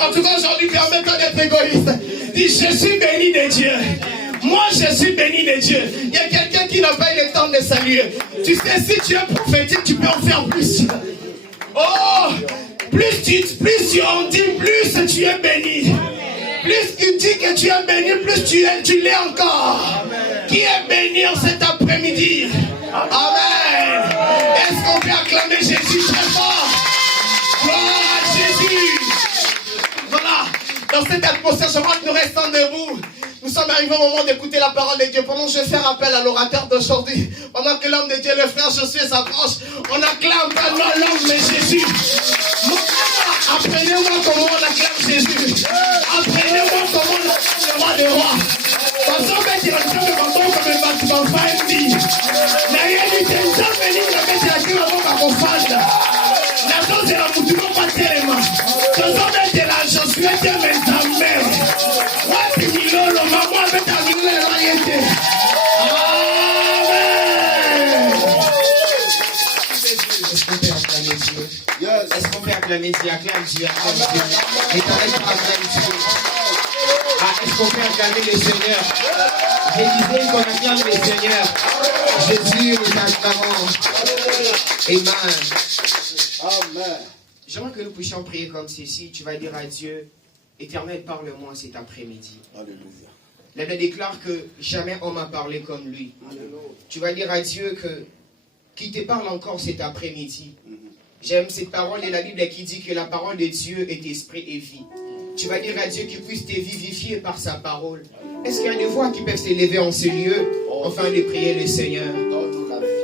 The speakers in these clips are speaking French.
En tout cas, aujourd'hui, permets-toi d'être égoïste. Dis, je suis béni de Dieu. Moi, je suis béni de Dieu. Il y a quelqu'un qui n'a pas eu le temps de saluer. Tu sais, si tu es prophétique, tu peux en faire plus. Oh, plus tu en dis, plus tu es béni. Plus tu dis que tu es béni, plus tu l'es encore. Qui est béni en cet après-midi? Amen. Est-ce qu'on peut acclamer Jésus très fort? Gloire à Jésus. Voilà. Dans cette atmosphère, je vois que nous restons debout. Nous sommes arrivés au moment d'écouter la parole de Dieu. Pendant que je vais faire appel à l'orateur d'aujourd'hui, pendant que l'homme de Dieu, le frère Josué s'approche, on acclame pas l'homme de Jésus. Apprenez-moi comment on acclame Jésus. Apprenez-moi comment on acclame le roi des rois. Parce qu'en fait, il a déjà fait comme un bâtiment dit. La réalité, il a venu la mettre la gueule avant qu'on fasse. La chose est la mouture, pas tellement. Ce sont des la Josué, Dieu, mais ta mère. Ouais, puis le maman avec ta vie, la réalité. Amen. Est-ce qu'on peut acclamer Dieu? Acclame Dieu, acclame Dieu. L'éternel acclame Dieu. Est-ce qu'on peut acclamer le Seigneur? Je disais qu'on acclame le Seigneur. Jésus, nous acclamons. Amen. Amen. J'aimerais que nous puissions prier comme ceci. Tu vas dire à Dieu, Éternel, parle-moi cet après-midi. Alléluia. La Bible déclare que jamais on m'a parlé comme lui. Alléluia. Tu vas dire à Dieu que qu'il te parle encore cet après-midi. J'aime cette parole de la Bible qui dit que la parole de Dieu est esprit et vie. Tu vas dire à Dieu qu'il puisse te vivifier par sa parole. Est-ce qu'il y a des voix qui peuvent s'élever en ce lieu afin de prier le Seigneur?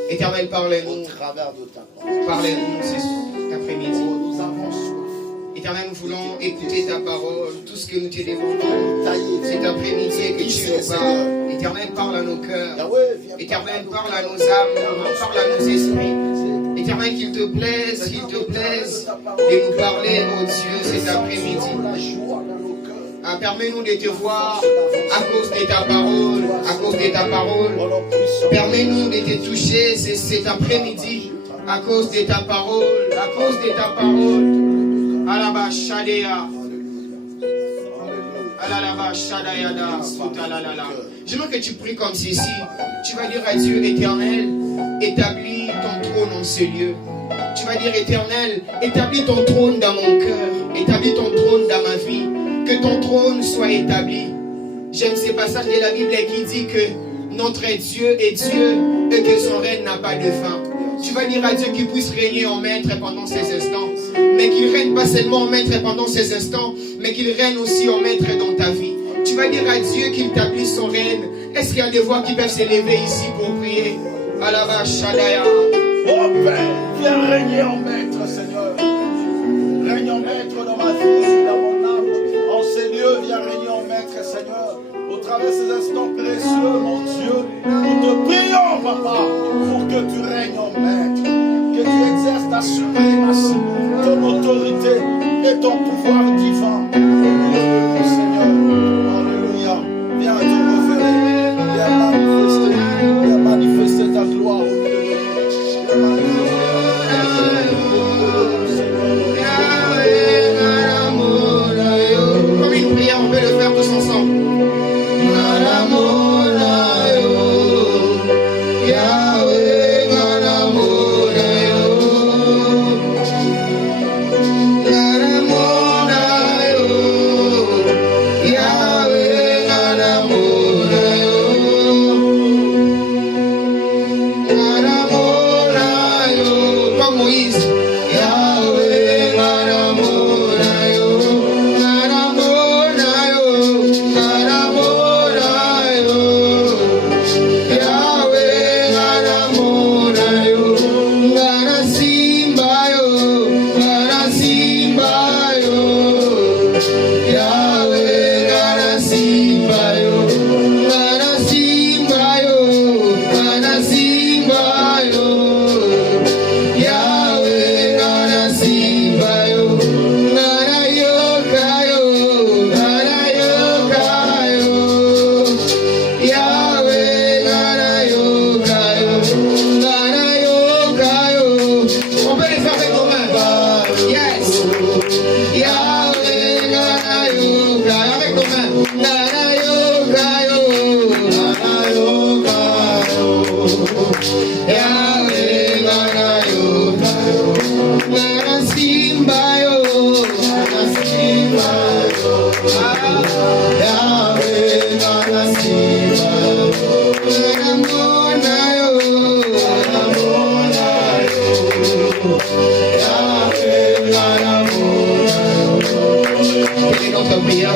Éternel, parle-nous. Parle-nous cet après-midi. Éternel, nous voulons écouter ta parole, tout ce que nous te demandons cet après-midi que tu nous parles. Éternel, parle à nos cœurs. Éternel, parle à nos âmes, parle à nos esprits. Éternel, qu'il te plaise de nous parler, oh Dieu, cet après-midi. Permets-nous de te voir à cause de ta parole, à cause de ta parole. Permets-nous de te toucher cet après-midi à cause de ta parole, à cause de ta parole. Alaba Shadea. Alalaba Shadayada. Je veux que tu pries comme ceci. Tu vas dire à Dieu éternel, établis ton trône en ce lieu. Tu vas dire éternel, établis ton trône dans mon cœur, établis ton trône dans ma vie. Que ton trône soit établi. J'aime ces passages de la Bible qui dit que notre Dieu est Dieu et que son règne n'a pas de fin. Tu vas dire à Dieu qu'il puisse régner en maître pendant ces instants. Mais qu'il règne pas seulement en maître pendant ces instants, mais qu'il règne aussi en maître dans ta vie. Tu vas dire à Dieu qu'il établisse son règne. Est-ce qu'il y a des voix qui peuvent s'élever ici pour prier? Alaba Shadaya. Oh Père, viens régner en maître, Seigneur. Règne en maître dans ma vie, dans mon âme. En ces lieux, viens régner en maître, Seigneur. Au travers de ces instants précieux, mon Dieu, nous te prions, Papa, pour que tu règnes en maître. Que tu exerces ta suprématie, ton autorité et ton pouvoir divin. Seigneur, alléluia. Viens te révéler, viens manifester ta gloire. Comme une prière, on peut le faire tous ensemble. Comme Moïse.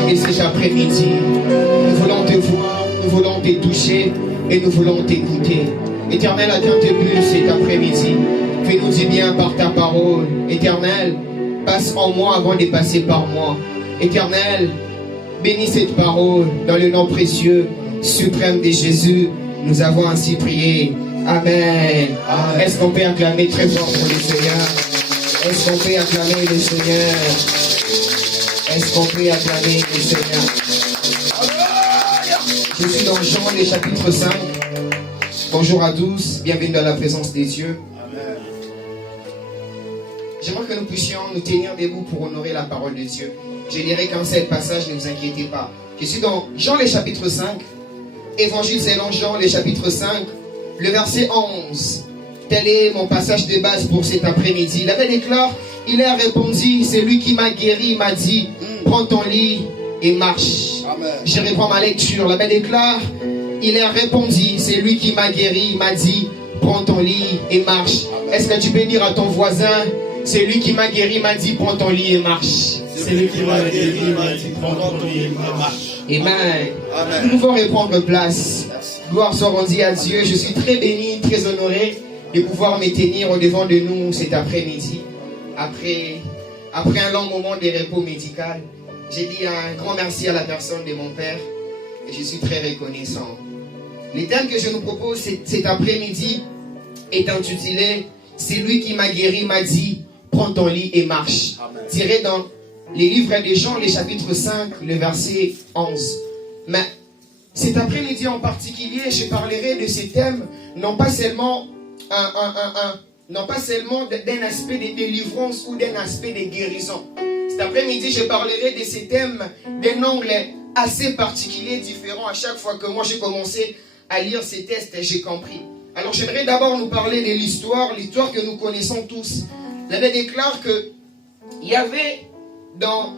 Et cet après-midi, nous voulons te voir, nous voulons te toucher et nous voulons t'écouter. Éternel, atteins tes buts cet après-midi. Fais-nous du bien par ta parole. Éternel, passe en moi avant de passer par moi. Éternel, bénis cette parole dans le nom précieux, suprême de Jésus. Nous avons ainsi prié. Amen. Amen. Est-ce qu'on peut acclamer très fort pour le Seigneur? Est-ce qu'on peut acclamer le Seigneur? Est-ce qu'on peut acclamer le Seigneur? Je suis dans Jean, le chapitre 5. Bonjour à tous, bienvenue dans la présence des dieux. Amen. J'aimerais que nous puissions nous tenir debout pour honorer la parole de Dieu. Je dirai qu'un seul passage, ne vous inquiétez pas. Je suis dans Jean, le chapitre 5. Évangile selon Jean, le chapitre 5, le verset 11. Tel est mon passage de base pour cet après-midi. La Bible déclare, il a répondu, c'est lui qui m'a guéri, il m'a dit, prends ton lit et marche. Amen. Je reprends ma lecture. La Bible déclare, il a répondu, c'est lui qui m'a guéri, il m'a dit, prends ton lit et marche. Est-ce que tu peux dire à ton voisin, c'est lui qui m'a guéri, il m'a dit, prends ton lit et marche. C'est lui qui m'a guéri, il m'a dit, prends ton lit et marche. Amen. Amen. Nous pouvons reprendre place. Gloire soit rendue à Dieu. Je suis très béni, très honoré de pouvoir me tenir au-devant de nous cet après-midi. Après un long moment de repos médical, j'ai dit un grand merci à la personne de mon père et je suis très reconnaissant. Le thème que je nous propose cet après-midi est intitulé « C'est lui qui m'a guéri, m'a dit, prends ton lit et marche ». Tiré dans les livres des Jean, les chapitres 5, le verset 11. Mais cet après-midi en particulier, je parlerai de ces thèmes, non pas seulement d'un aspect de délivrance ou d'un aspect de guérison. Cet après-midi, je parlerai de ces thèmes d'un angle assez particulier, différent. À chaque fois que moi j'ai commencé à lire ces textes, j'ai compris. Alors j'aimerais d'abord nous parler de l'histoire que nous connaissons tous. La Bible déclare que il y avait dans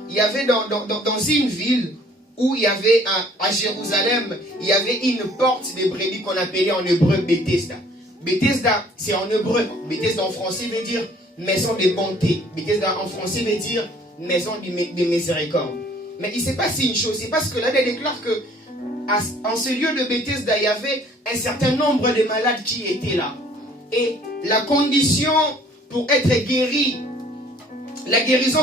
une ville où il y avait à Jérusalem, il y avait une porte de brebis qu'on appelait en hébreu Bethesda. Bethesda, c'est en hébreu. Bethesda en français veut dire maison de bonté. Bethesda en français veut dire maison de miséricorde. Mais il s'est passé une chose, c'est parce que la Bible déclare que en ce lieu de Bethesda, il y avait un certain nombre de malades qui étaient là. Et la condition pour être guéri, la guérison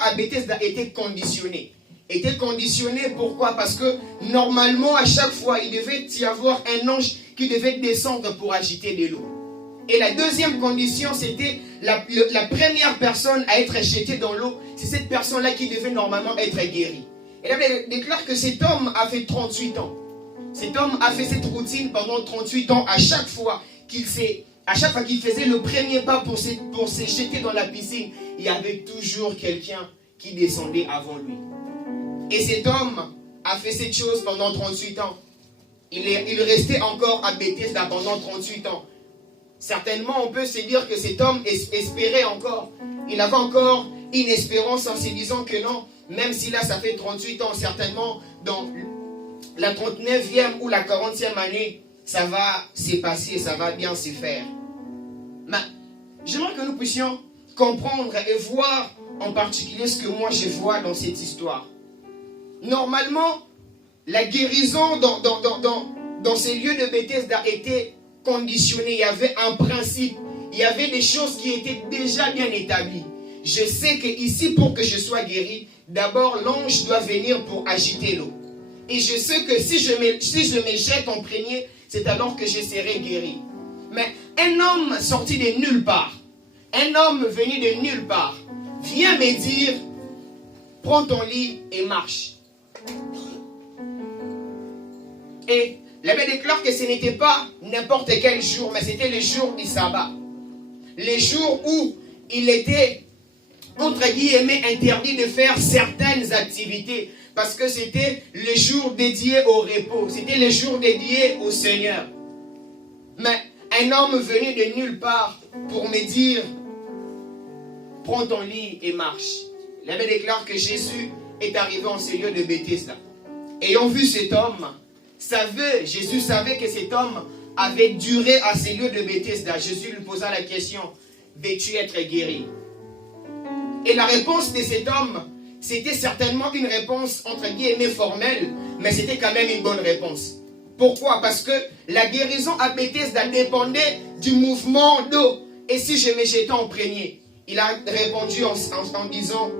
à Bethesda était conditionnée. Pourquoi? Parce que normalement, à chaque fois, il devait y avoir un ange qui devait descendre pour agiter de l'eau. Et la deuxième condition, c'était la première personne à être jetée dans l'eau. C'est cette personne-là qui devait normalement être guérie. Et là, il déclare que cet homme a fait 38 ans. Cet homme a fait cette routine pendant 38 ans. À chaque fois qu'il faisait le premier pas pour se jeter dans la piscine, il y avait toujours quelqu'un qui descendait avant lui. Et cet homme a fait cette chose pendant 38 ans. Il restait encore à Bethesda pendant 38 ans. Certainement, on peut se dire que cet homme espérait encore. Il avait encore une espérance en se disant que non, même si là, ça fait 38 ans, certainement, dans la 39e ou la 40e année, ça va se passer, ça va bien se faire. Mais j'aimerais que nous puissions comprendre et voir en particulier ce que moi je vois dans cette histoire. Normalement, la guérison dans ces lieux de Bethesda était conditionnée. Il y avait un principe, il y avait des choses qui étaient déjà bien établies. Je sais qu'ici, pour que je sois guéri, d'abord l'ange doit venir pour agiter l'eau. Et je sais que si je me jette en premier, c'est alors que je serai guéri. Mais un homme sorti de nulle part, un homme venu de nulle part, vient me dire, prends ton lit et marche. Et la Bible déclare que ce n'était pas n'importe quel jour, mais c'était le jour du sabbat. Les jours où il était, entre guillemets, interdit de faire certaines activités. Parce que c'était le jour dédié au repos. C'était le jour dédié au Seigneur. Mais un homme venu de nulle part pour me dire, prends ton lit et marche. La Bible déclare que Jésus est arrivé en ce lieu de Bethesda. Ayant vu cet homme, Jésus savait que cet homme avait duré à ce lieu de Bethesda. Jésus lui posa la question, veux-tu être guéri? Et la réponse de cet homme, c'était certainement une réponse entre guillemets formelle, mais c'était quand même une bonne réponse. Pourquoi? Parce que la guérison à Bethesda dépendait du mouvement d'eau. Et si je me jetais en premier, il a répondu en disant,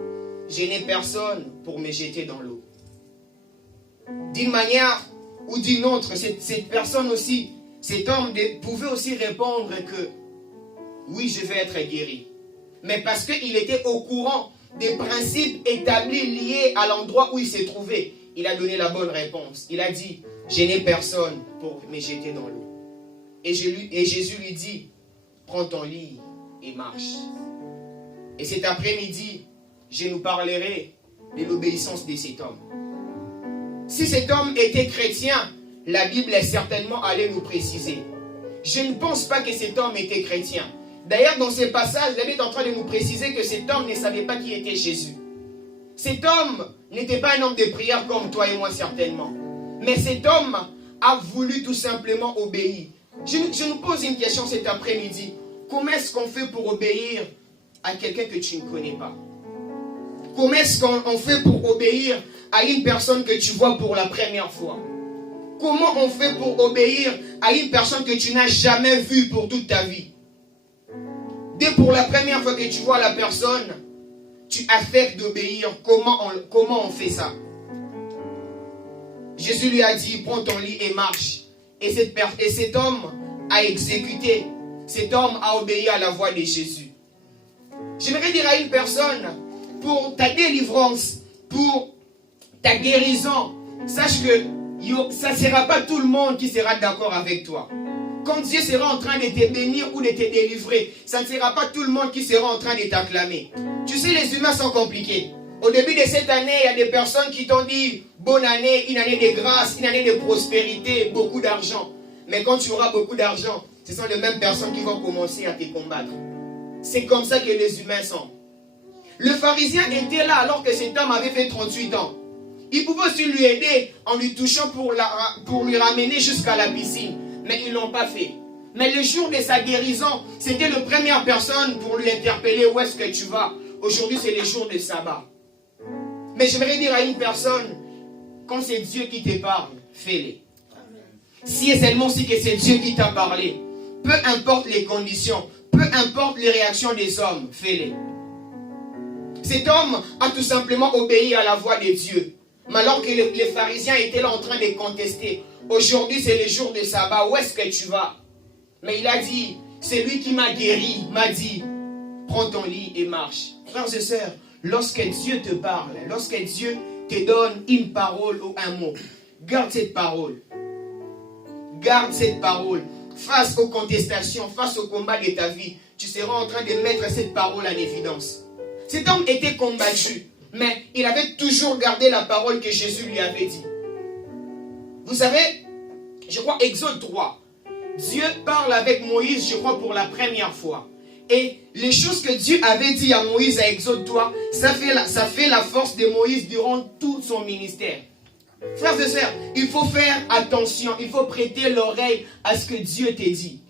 je n'ai personne pour me jeter dans l'eau. D'une manière ou d'une autre, cette personne aussi, cet homme pouvait aussi répondre que oui, je vais être guéri. Mais parce qu'il était au courant des principes établis liés à l'endroit où il s'est trouvé, il a donné la bonne réponse. Il a dit, je n'ai personne pour me jeter dans l'eau. Et Jésus lui dit, prends ton lit et marche. Et cet après-midi, je nous parlerai de l'obéissance de cet homme. Si cet homme était chrétien, la Bible est certainement allée nous préciser. Je ne pense pas que cet homme était chrétien. D'ailleurs, dans ce passage, la Bible est en train de nous préciser que cet homme ne savait pas qui était Jésus. Cet homme n'était pas un homme de prière comme toi et moi certainement. Mais cet homme a voulu tout simplement obéir. Je nous pose une question cet après-midi. Comment est-ce qu'on fait pour obéir à quelqu'un que tu ne connais pas? Comment est-ce qu'on fait pour obéir à une personne que tu vois pour la première fois? Comment on fait pour obéir à une personne que tu n'as jamais vue pour toute ta vie? Dès pour la première fois que tu vois la personne, tu affectes d'obéir. Comment on fait ça? Jésus lui a dit, prends ton lit et marche. Et cet homme a exécuté. Cet homme a obéi à la voix de Jésus. J'aimerais dire à une personne, pour ta délivrance, pour ta guérison, sache que ça ne sera pas tout le monde qui sera d'accord avec toi. Quand Dieu sera en train de te bénir ou de te délivrer, ça ne sera pas tout le monde qui sera en train de t'acclamer. Tu sais, les humains sont compliqués. Au début de cette année, il y a des personnes qui t'ont dit bonne année, une année de grâce, une année de prospérité, beaucoup d'argent. Mais quand tu auras beaucoup d'argent, ce sont les mêmes personnes qui vont commencer à te combattre. C'est comme ça que les humains sont. Le pharisien était là alors que cet homme avait fait 38 ans. Il pouvait aussi lui aider en lui touchant pour lui ramener jusqu'à la piscine. Mais ils ne l'ont pas fait. Mais le jour de sa guérison, c'était la première personne pour lui interpeller où est-ce que tu vas. Aujourd'hui, c'est le jour de sabbat. Mais j'aimerais dire à une personne, quand c'est Dieu qui te parle, fais-le. Si et seulement si que c'est Dieu qui t'a parlé, peu importe les conditions, peu importe les réactions des hommes, fais-le. Cet homme a tout simplement obéi à la voix de Dieu. Mais alors que les pharisiens étaient là en train de contester, aujourd'hui c'est le jour de sabbat, où est-ce que tu vas? Mais il a dit, c'est lui qui m'a guéri, m'a dit, prends ton lit et marche. Frères et sœurs, lorsque Dieu te parle, lorsque Dieu te donne une parole ou un mot, garde cette parole. Garde cette parole. Face aux contestations, face au combat de ta vie, tu seras en train de mettre cette parole en évidence. Cet homme était combattu, mais il avait toujours gardé la parole que Jésus lui avait dit. Vous savez, je crois Exode 3, Dieu parle avec Moïse, je crois, pour la première fois. Et les choses que Dieu avait dit à Moïse à Exode 3, ça fait la force de Moïse durant tout son ministère. Frères et sœurs, il faut faire attention, il faut prêter l'oreille à ce que Dieu te dit.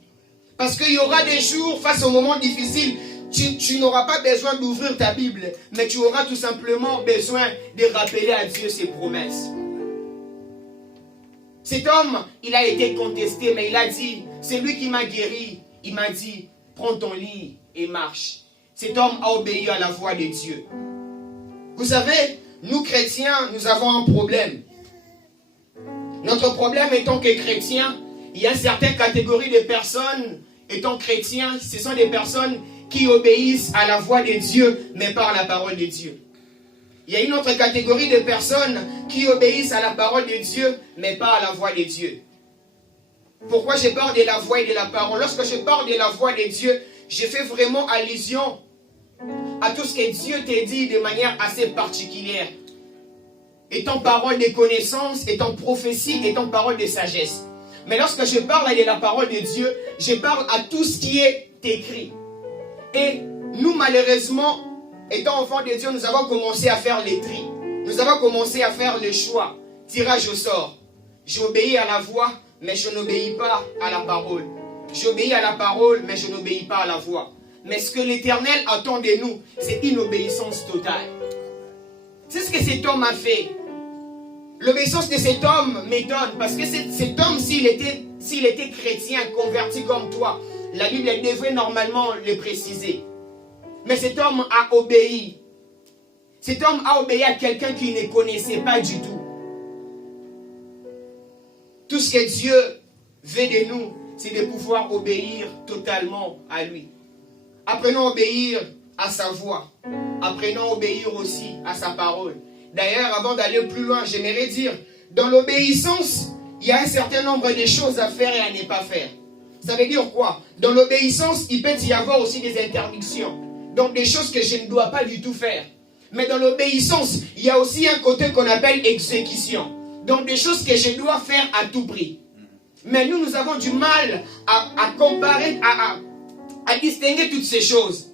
Parce qu'il y aura des jours, face aux moments difficiles, tu n'auras pas besoin d'ouvrir ta Bible, mais tu auras tout simplement besoin de rappeler à Dieu ses promesses. Cet homme, il a été contesté, mais il a dit, c'est lui qui m'a guéri. Il m'a dit, prends ton lit et marche. Cet homme a obéi à la voix de Dieu. Vous savez, nous chrétiens, nous avons un problème. Notre problème étant que chrétiens, il y a certaines catégories de personnes étant chrétiens, ce sont des personnes qui obéissent à la voix de Dieu, mais pas à la parole de Dieu. Il y a une autre catégorie de personnes qui obéissent à la parole de Dieu, mais pas à la voix de Dieu. Pourquoi je parle de la voix et de la parole? Lorsque je parle de la voix de Dieu, je fais vraiment allusion à tout ce que Dieu t'a dit de manière assez particulière. Étant parole de connaissance, étant prophétie, étant parole de sagesse. Mais lorsque je parle de la parole de Dieu, je parle à tout ce qui est écrit. Et nous, malheureusement, étant enfants de Dieu, nous avons commencé à faire les tris. Nous avons commencé à faire le choix. Tirage au sort. J'obéis à la voix, mais je n'obéis pas à la parole. J'obéis à la parole, mais je n'obéis pas à la voix. Mais ce que l'Éternel attend de nous, c'est une obéissance totale. C'est ce que cet homme a fait. L'obéissance de cet homme m'étonne, parce que cet homme, s'il était chrétien, converti comme toi, la Bible devrait normalement le préciser. Mais cet homme a obéi. Cet homme a obéi à quelqu'un qu'il ne connaissait pas du tout. Tout ce que Dieu veut de nous, c'est de pouvoir obéir totalement à lui. Apprenons à obéir à sa voix. Apprenons à obéir aussi à sa parole. D'ailleurs, avant d'aller plus loin, j'aimerais dire, dans l'obéissance, il y a un certain nombre de choses à faire et à ne pas faire. Ça veut dire quoi? Dans l'obéissance, il peut y avoir aussi des interdictions. Donc des choses que je ne dois pas du tout faire. Mais dans l'obéissance, il y a aussi un côté qu'on appelle exécution. Donc des choses que je dois faire à tout prix. Mais nous avons du mal à comparer, à distinguer toutes ces choses.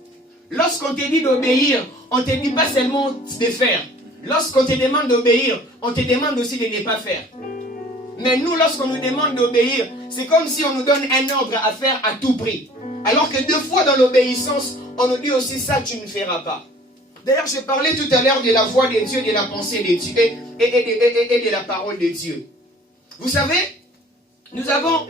Lorsqu'on te dit d'obéir, on ne te dit pas seulement de faire. Lorsqu'on te demande d'obéir, on te demande aussi de ne pas faire. Mais nous, lorsqu'on nous demande d'obéir, c'est comme si on nous donne un ordre à faire à tout prix. Alors que deux fois dans l'obéissance, on nous dit aussi ça, tu ne feras pas. D'ailleurs, je parlais tout à l'heure de la voix de Dieu, de la pensée de Dieu et de la parole de Dieu. Vous savez, nous avons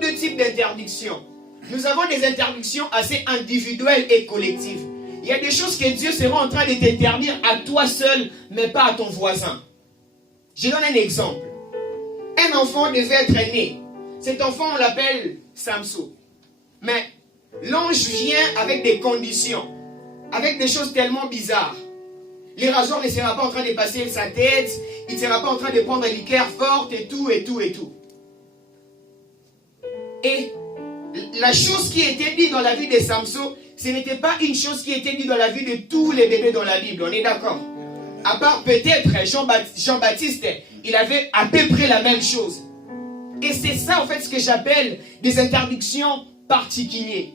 deux types d'interdictions. Nous avons des interdictions assez individuelles et collectives. Il y a des choses que Dieu sera en train de t'interdire à toi seul, mais pas à ton voisin. Je donne un exemple. Un enfant devait être né. Cet enfant, on l'appelle Samson. Mais l'ange vient avec des conditions, avec des choses tellement bizarres. Les rasoirs ne sera pas en train de passer sa tête, il ne sera pas en train de prendre un liqueur forte et tout, et tout, et tout. Et la chose qui était dite dans la vie de Samson, ce n'était pas une chose qui était dite dans la vie de tous les bébés dans la Bible, on est d'accord? À part peut-être Jean-Baptiste, il avait à peu près la même chose. Et c'est ça en fait ce que j'appelle des interdictions particulières.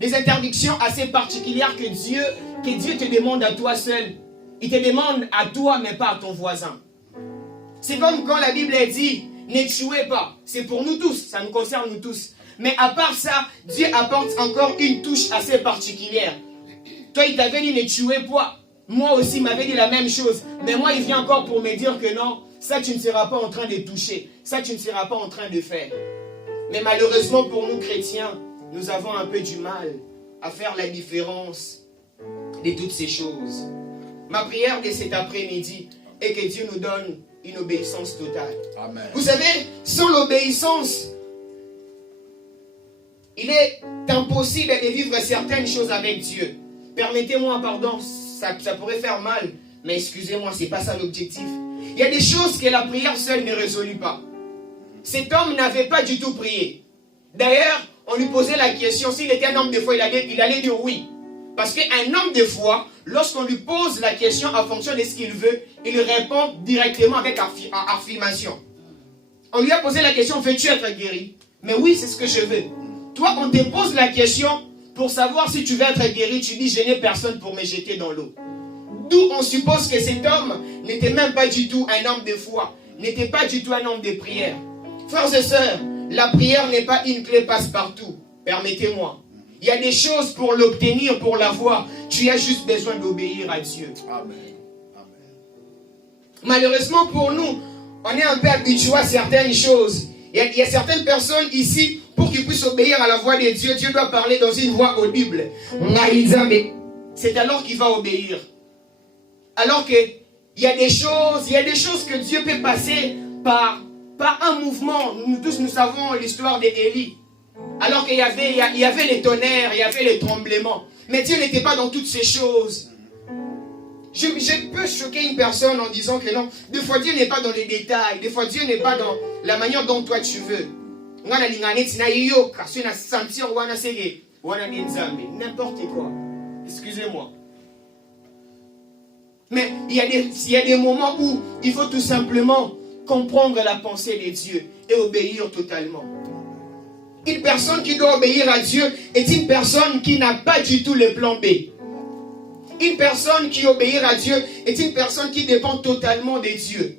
Des interdictions assez particulières que Dieu te demande à toi seul. Il te demande à toi mais pas à ton voisin. C'est comme quand la Bible dit ne tuez pas. C'est pour nous tous, ça nous concerne nous tous. Mais à part ça, Dieu apporte encore une touche assez particulière. Toi il t'avait dit ne tuez pas. Moi aussi il m'avait dit la même chose. Mais moi il vient encore pour me dire que non, ça tu ne seras pas en train de toucher. Ça tu ne seras pas en train de faire. Mais malheureusement pour nous chrétiens, nous avons un peu du mal à faire la différence de toutes ces choses. Ma prière de cet après-midi est que Dieu nous donne une obéissance totale. Amen. Vous savez, sans l'obéissance, il est impossible de vivre certaines choses avec Dieu. Permettez-moi, pardon, ça pourrait faire mal, mais excusez-moi, ce n'est pas ça l'objectif. Il y a des choses que la prière seule ne résout pas. Cet homme n'avait pas du tout prié. D'ailleurs, on lui posait la question, s'il était un homme de foi, il allait dire oui. Parce qu'un homme de foi, lorsqu'on lui pose la question en fonction de ce qu'il veut, il répond directement avec affirmation. On lui a posé la question, veux-tu être guéri? Mais oui, c'est ce que je veux. Toi, on te pose la question pour savoir si tu veux être guéri, tu dis, je n'ai personne pour me jeter dans l'eau. D'où on suppose que cet homme n'était même pas du tout un homme de foi, n'était pas du tout un homme de prière. Frères et sœurs, la prière n'est pas une clé passe-partout. Permettez-moi. Il y a des choses pour l'obtenir, pour l'avoir. Tu as juste besoin d'obéir à Dieu. Amen. Amen. Malheureusement pour nous, on est un peu habitué à certaines choses. Il y a certaines personnes ici, pour qu'ils puissent obéir à la voix de Dieu, Dieu doit parler dans une voix audible. C'est alors qu'il va obéir. Alors que il y a des choses que Dieu peut passer par un mouvement. Nous tous, nous savons l'histoire d'Élie. Alors qu'il y avait les tonnerres, il y avait les tremblements. Mais Dieu n'était pas dans toutes ces choses. Je peux choquer une personne en disant que non, des fois Dieu n'est pas dans les détails. Des fois Dieu n'est pas dans la manière dont toi tu veux. N'importe quoi. Excusez-moi. Mais il y a des moments où il faut tout simplement comprendre la pensée de Dieu et obéir totalement. Une personne qui doit obéir à Dieu est une personne qui n'a pas du tout le plan B. Une personne qui obéit à Dieu est une personne qui dépend totalement de Dieu.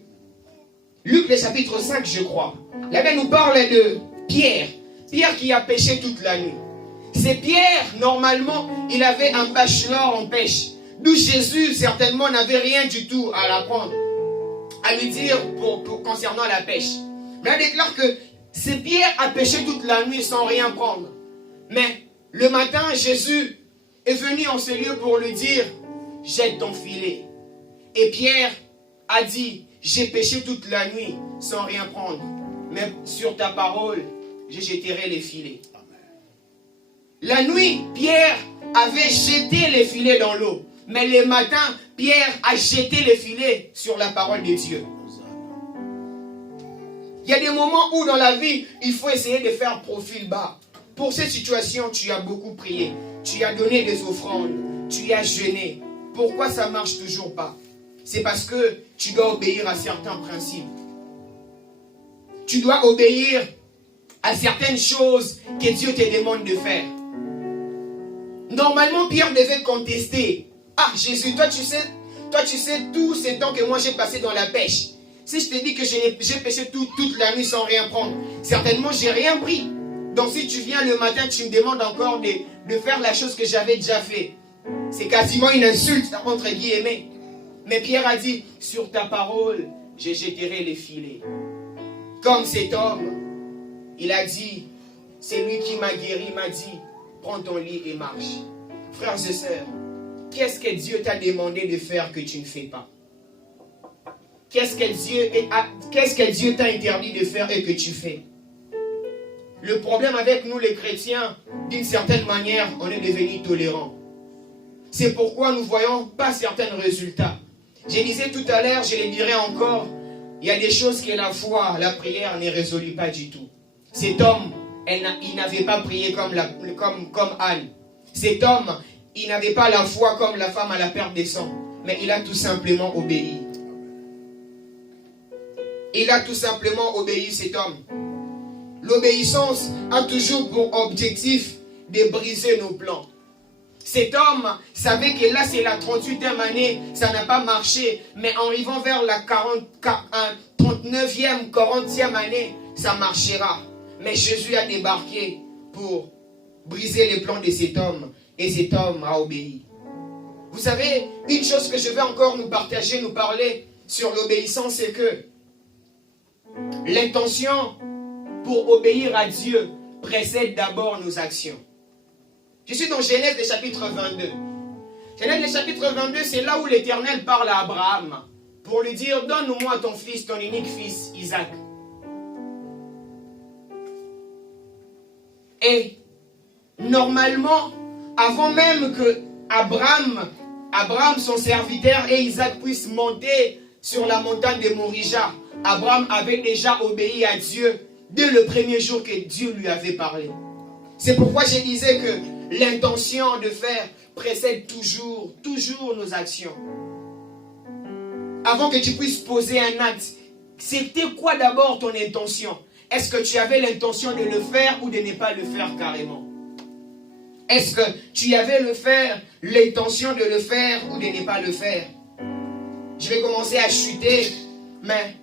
Luc le chapitre 5, je crois. La Bible nous parle de Pierre. Pierre qui a pêché toute la nuit. C'est Pierre, normalement, il avait un bachelor en pêche. D'où Jésus, certainement, n'avait rien du tout à l'apprendre, à lui dire concernant la pêche. Mais il déclare que c'est Pierre a pêché toute la nuit sans rien prendre. Mais le matin, Jésus est venu en ce lieu pour lui dire, jette ton filet. Et Pierre a dit, j'ai pêché toute la nuit sans rien prendre. Mais sur ta parole, je jetterai les filets. La nuit, Pierre avait jeté les filets dans l'eau. Mais le matin, Pierre a jeté les filets sur la parole de Dieu. Il y a des moments où dans la vie, il faut essayer de faire profil bas. Pour cette situation, tu as beaucoup prié. Tu as donné des offrandes. Tu as jeûné. Pourquoi ça ne marche toujours pas? C'est parce que tu dois obéir à certains principes. Tu dois obéir à certaines choses que Dieu te demande de faire. Normalement, Pierre devait contester. Ah, Jésus, toi tu sais tous ces temps que moi j'ai passé dans la pêche. Si je te dis que j'ai pêché toute la nuit sans rien prendre, certainement j'ai rien pris. Donc si tu viens le matin, tu me demandes encore de faire la chose que j'avais déjà fait. C'est quasiment une insulte, entre guillemets. Mais Pierre a dit, sur ta parole, je jetterai les filets. Comme cet homme, il a dit, c'est lui qui m'a guéri, m'a dit, prends ton lit et marche. Frères et sœurs, qu'est-ce que Dieu t'a demandé de faire que tu ne fais pas? Qu'est-ce que Dieu t'a interdit de faire et que tu fais? le problème avec nous les chrétiens, d'une certaine manière, on est devenus tolérants. C'est pourquoi nous ne voyons pas certains résultats. Je disais tout à l'heure, je le dirai encore, il y a des choses que la foi, la prière ne résout pas du tout. Cet homme, il n'avait pas prié comme Anne. Cet homme, il n'avait pas la foi comme la femme à la perte des sangs. Mais il a tout simplement obéi. Il a tout simplement obéi, cet homme. L'obéissance a toujours pour objectif de briser nos plans. Cet homme savait que là c'est la 38e année, ça n'a pas marché. Mais en arrivant vers la 39e, 40e année, ça marchera. Mais Jésus a débarqué pour briser les plans de cet homme. Et cet homme a obéi. Vous savez, une chose que je vais encore nous partager, nous parler sur l'obéissance, c'est que l'intention pour obéir à Dieu précède d'abord nos actions. Je suis dans Genèse, le chapitre 22. Genèse, le chapitre 22, c'est là où l'Éternel parle à Abraham pour lui dire, donne-moi ton fils, ton unique fils, Isaac. Et normalement, avant même que Abraham, son serviteur, et Isaac puissent monter sur la montagne de Morija, Abraham avait déjà obéi à Dieu dès le premier jour que Dieu lui avait parlé. C'est pourquoi je disais que l'intention de faire précède toujours nos actions. Avant que tu puisses poser un acte, c'était quoi d'abord ton intention? Est-ce que tu avais l'intention de le faire ou de ne pas le faire carrément? Est-ce que tu avais l'intention de le faire ou de ne pas le faire? Je vais commencer à chuter, mais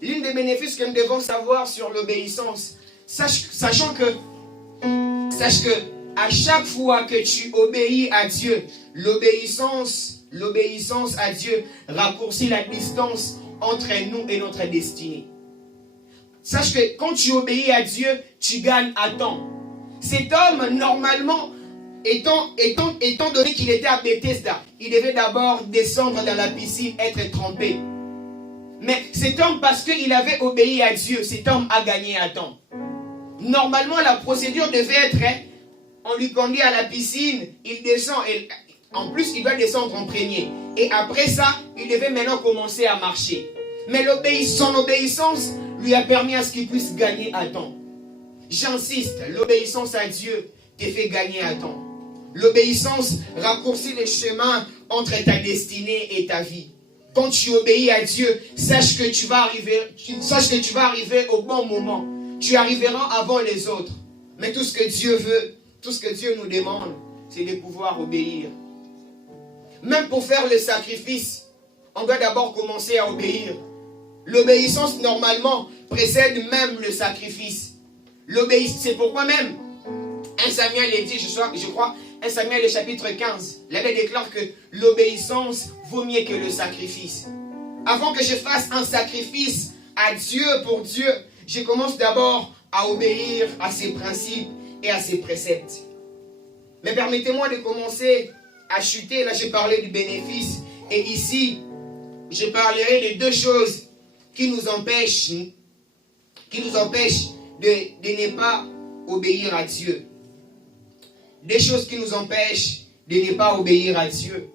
l'un des bénéfices que nous devons savoir sur l'obéissance, sache que à chaque fois que tu obéis à Dieu, l'obéissance à Dieu raccourcit la distance entre nous et notre destinée. Sache que quand tu obéis à Dieu, tu gagnes à temps. Cet homme, normalement, étant donné qu'il était à Bethesda, il devait d'abord descendre dans la piscine, être trempé. Mais cet homme, parce qu'il avait obéi à Dieu, cet homme a gagné à temps. Normalement, la procédure devait être, on lui conduit à la piscine, il descend, et en plus, il doit descendre en premier. Et après ça, il devait maintenant commencer à marcher. Mais son obéissance lui a permis à ce qu'il puisse gagner à temps. J'insiste, l'obéissance à Dieu te fait gagner à temps. L'obéissance raccourcit les chemins entre ta destinée et ta vie. Quand tu obéis à Dieu, sache que tu vas arriver au bon moment. Tu arriveras avant les autres. Mais tout ce que Dieu veut, tout ce que Dieu nous demande, c'est de pouvoir obéir. Même pour faire le sacrifice, on doit d'abord commencer à obéir. L'obéissance, normalement, précède même le sacrifice. C'est pourquoi même, 1 Samuel est dit, je crois, 1 Samuel, le chapitre 15, la Bible déclare que l'obéissance vaut mieux que le sacrifice. Avant que je fasse un sacrifice à Dieu, pour Dieu, je commence d'abord à obéir à ses principes et à ses préceptes. Mais permettez-moi de commencer à chuter. Là, j'ai parlé du bénéfice. Et ici, je parlerai de deux choses qui nous empêchent de ne pas obéir à Dieu. Des choses qui nous empêchent de ne pas obéir à Dieu.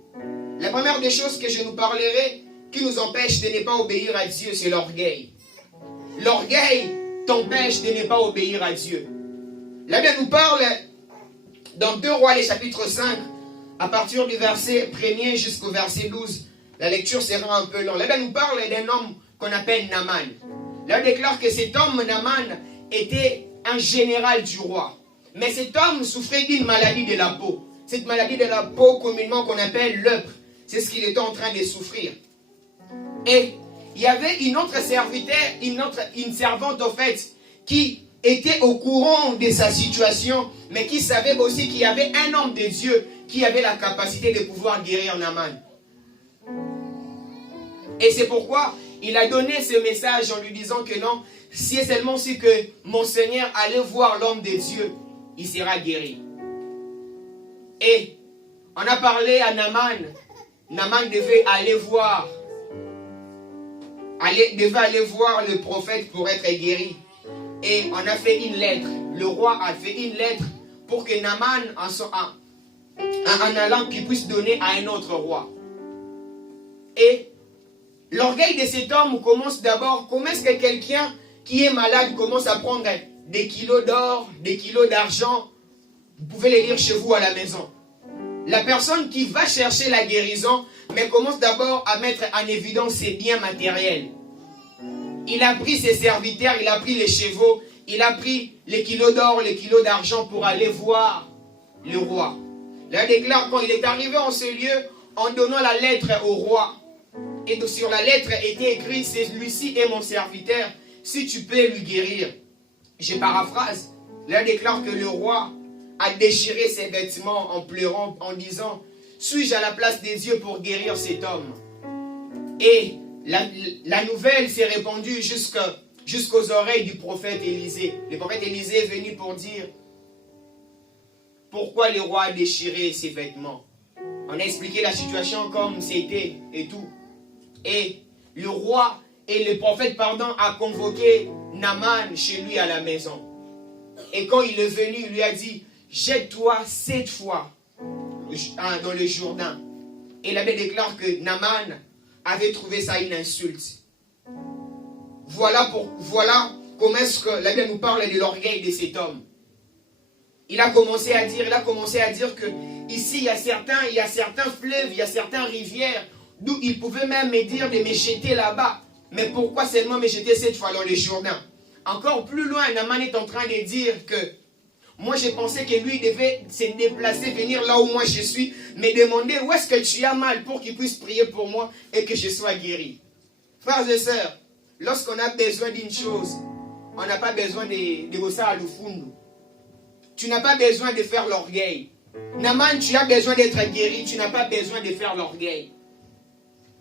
La première des choses que je nous parlerai qui nous empêche de ne pas obéir à Dieu, c'est l'orgueil. L'orgueil t'empêche de ne pas obéir à Dieu. La Bible nous parle dans 2 Rois, les chapitres 5, à partir du verset 1er jusqu'au verset 12. La lecture sera un peu longue. La Bible nous parle d'un homme qu'on appelle Naaman. La Bible déclare que cet homme, Naaman, était un général du roi. Mais cet homme souffrait d'une maladie de la peau. Cette maladie de la peau, communément qu'on appelle lèpre, c'est ce qu'il était en train de souffrir. Et il y avait une autre une servante au fait, qui était au courant de sa situation, mais qui savait aussi qu'il y avait un homme de Dieu qui avait la capacité de pouvoir guérir Naaman. Et c'est pourquoi il a donné ce message en lui disant que non, si seulement si que mon Seigneur allait voir l'homme de Dieu, il sera guéri. Et on a parlé à Naaman. Naaman devait aller voir le prophète pour être guéri. Et on a fait une lettre. Le roi a fait une lettre pour que Naaman, en allant, qu'il puisse donner à un autre roi. Et l'orgueil de cet homme commence d'abord. Comment est-ce que quelqu'un qui est malade commence à prendre des kilos d'or, des kilos d'argent? Vous pouvez les lire chez vous à la maison. La personne qui va chercher la guérison, mais commence d'abord à mettre en évidence ses biens matériels. Il a pris ses serviteurs, il a pris les chevaux, il a pris les kilos d'or, les kilos d'argent pour aller voir le roi. Là, il déclare, quand il est arrivé en ce lieu, en donnant la lettre au roi, et sur la lettre était écrit, celui-ci est mon serviteur, si tu peux lui guérir. Je paraphrase. Là, il déclare que le roi a déchiré ses vêtements en pleurant, en disant, suis-je à la place des dieux pour guérir cet homme? Et la nouvelle s'est répandue jusqu'aux oreilles du prophète Élisée. Le prophète Élisée est venu pour dire pourquoi le roi a déchiré ses vêtements. On a expliqué la situation comme c'était et tout. Et le roi et le prophète, a convoqué Naaman chez lui à la maison. Et quand il est venu, il lui a dit, jette-toi 7 fois dans le Jourdain. Et l'abbé déclare que Naaman avait trouvé ça une insulte. Voilà comment est-ce que la Bible nous parle de l'orgueil de cet homme. Il a commencé à dire que ici il y a certains fleuves, il y a certaines rivières, d'où il pouvait même me dire de me jeter là-bas. Mais pourquoi seulement me jeter 7 fois dans le Jourdain? Encore plus loin, Naaman est en train de dire que moi je pensais que lui devait se déplacer, venir là où moi je suis, me demander où est-ce que tu as mal pour qu'il puisse prier pour moi et que je sois guéri. Frères et sœurs, lorsqu'on a besoin d'une chose, on n'a pas besoin de bosser à l'oufoundou. Tu n'as pas besoin de faire l'orgueil. Naaman, tu as besoin d'être guéri, tu n'as pas besoin de faire l'orgueil.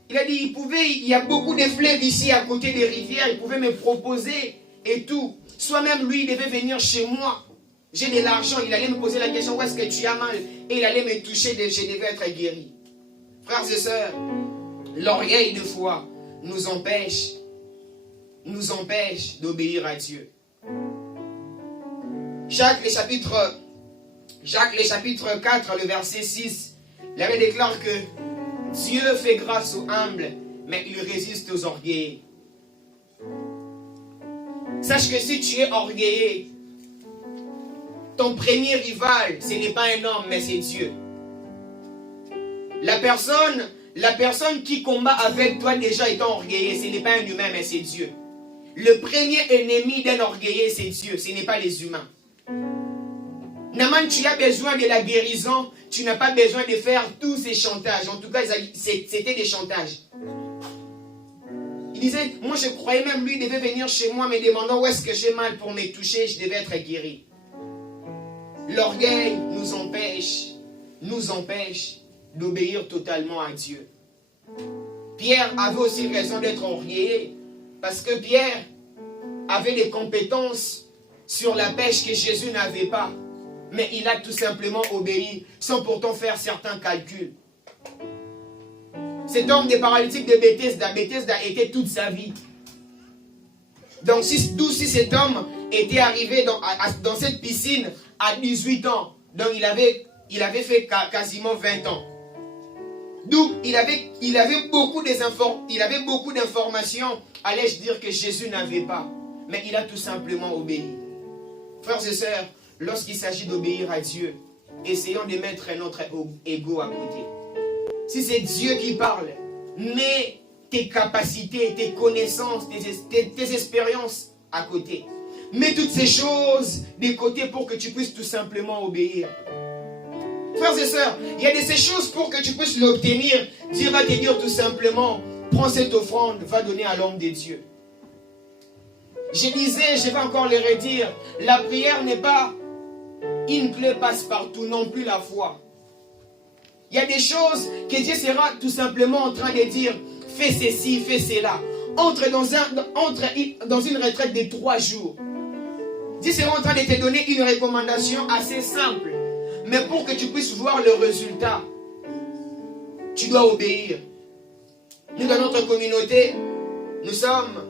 Il a dit, il y a beaucoup de fleuves ici à côté des rivières, il pouvait me proposer et tout. Soit même lui, il devait venir chez moi. J'ai de l'argent, il allait me poser la question, où est-ce que tu as mal? Et il allait me toucher, je devais être guéri. Frères et sœurs, l'orgueil de foi nous empêche d'obéir à Dieu. Jacques le chapitre 4, le verset 6, il avait déclaré que Dieu fait grâce aux humbles, mais il résiste aux orgueilleux. Sache que si tu es orgueilleux, ton premier rival, ce n'est pas un homme, mais c'est Dieu. La personne qui combat avec toi déjà étant orgueilleux, ce n'est pas un humain, mais c'est Dieu. Le premier ennemi d'un orgueilleux, c'est Dieu, ce n'est pas les humains. Naaman, tu as besoin de la guérison, tu n'as pas besoin de faire tous ces chantages. En tout cas, c'était des chantages. Il disait, moi je croyais même lui devait venir chez moi me demandant où est-ce que j'ai mal pour me toucher, je devais être guéri. L'orgueil nous empêche d'obéir totalement à Dieu. Pierre avait aussi raison d'être orgueilleux parce que Pierre avait des compétences sur la pêche que Jésus n'avait pas. Mais il a tout simplement obéi sans pourtant faire certains calculs. Cet homme des paralytiques de Bethesda était toute sa vie. Donc si cet homme était arrivé dans cette piscine à 18 ans, donc il avait fait quasiment 20 ans. Donc il avait beaucoup d'informations, allais-je dire, que Jésus n'avait pas. Mais il a tout simplement obéi. Frères et sœurs, lorsqu'il s'agit d'obéir à Dieu, essayons de mettre notre ego à côté. Si c'est Dieu qui parle, mets tes capacités, tes connaissances, tes expériences à côté. Mets toutes ces choses de côté pour que tu puisses tout simplement obéir. Frères et sœurs, il y a de ces choses pour que tu puisses l'obtenir. Dieu va te dire tout simplement, prends cette offrande, va donner à l'homme de Dieu. Je disais, je vais encore le redire, la prière n'est pas une clé passe-partout, non plus la foi. Il y a des choses que Dieu sera tout simplement en train de dire, fais ceci, fais cela. Entre dans une retraite de 3 jours. Dieu sera en train de te donner une recommandation assez simple. Mais pour que tu puisses voir le résultat, tu dois obéir. Nous, dans notre communauté, nous sommes